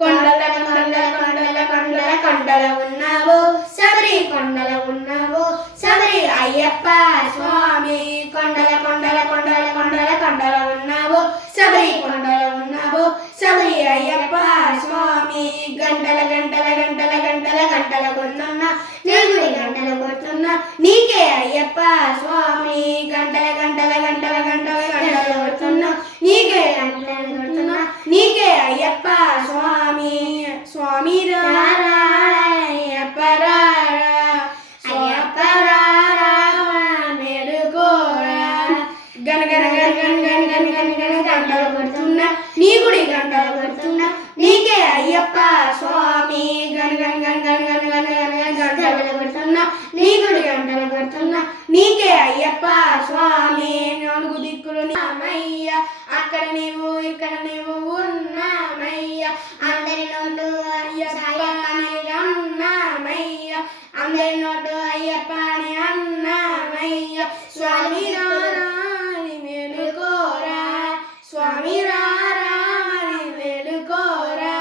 కొండల కొండల కొండల కొండల కొండల ఉన్నావు శబరి కొండల ఉన్నావు శబరి అయ్యప్ప స్వామి కొండల కొండల కొండల కొండల కొండల ఉన్నావు శబరి కొండల ఉన్నావు శబరి అయ్యప్ప స్వామి గంటల గంటల గంటల గంటల గంటల కొడుతున్నా నీగుడి గంటలు కొడుతున్నా నీకే అయ్యప్ప స్వామి గంటల గంటల గంటల గంటల గంటలు కొడుతున్నా నీకే గంటలు కొడుతున్నా నీకే అయ్యప్ప స్వామి స్వామి అయ్యప్ప అయ్యప్ప మేలుకోరా గన గన గన గన గన గన గన గన గంటలు కొడుతున్నా నీ గుడి గంటలు కొడుతున్నా నీకే అయ్యప్ప స్వామి గన గన గన గన గన గన గన గంటలు కొడుతున్నా నీ గుడి గంటలు కొడుతున్నా నీకే అయ్యప్ప స్వామి నాలుగు దిక్కులు నామయ్య అక్కడ నీవు ఇక్కడ నీవు ఉన్నామయ్య అందరి నోటు అయ్యప్ప అని అన్నామయ్య అందరి నోటు అయ్యప్ప అని అన్నామయ్య స్వామి రారాని మేలుకోరా స్వామి రారాని మేలుకోరా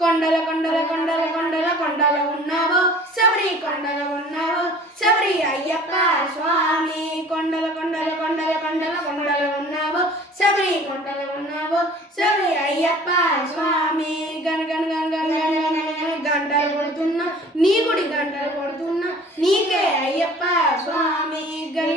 కొండల కొండల కొండల కొండల కొండల ఉన్నావు శబరి కొండల ఉన్నావు శబరి అయ్యప్ప స్వామి కొండల కొండల కొండల కొండల కొండల ఉన్నావు శబరి కొండల ఉన్నావు శబరి అయ్యప్ప స్వామి గన గన గన గన గన గన గంటలు కొడుతున్నా నీ గుడి గంటలు కొడుతున్నా నీకే అయ్యప్ప స్వామి గన